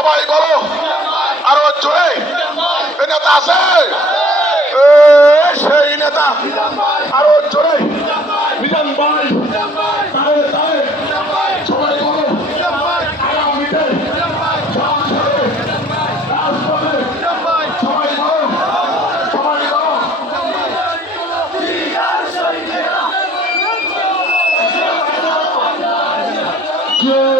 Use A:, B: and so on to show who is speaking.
A: সবাই বলো Nizam Bai aro নেতা আছে সেই নেতা ta ase Yeah.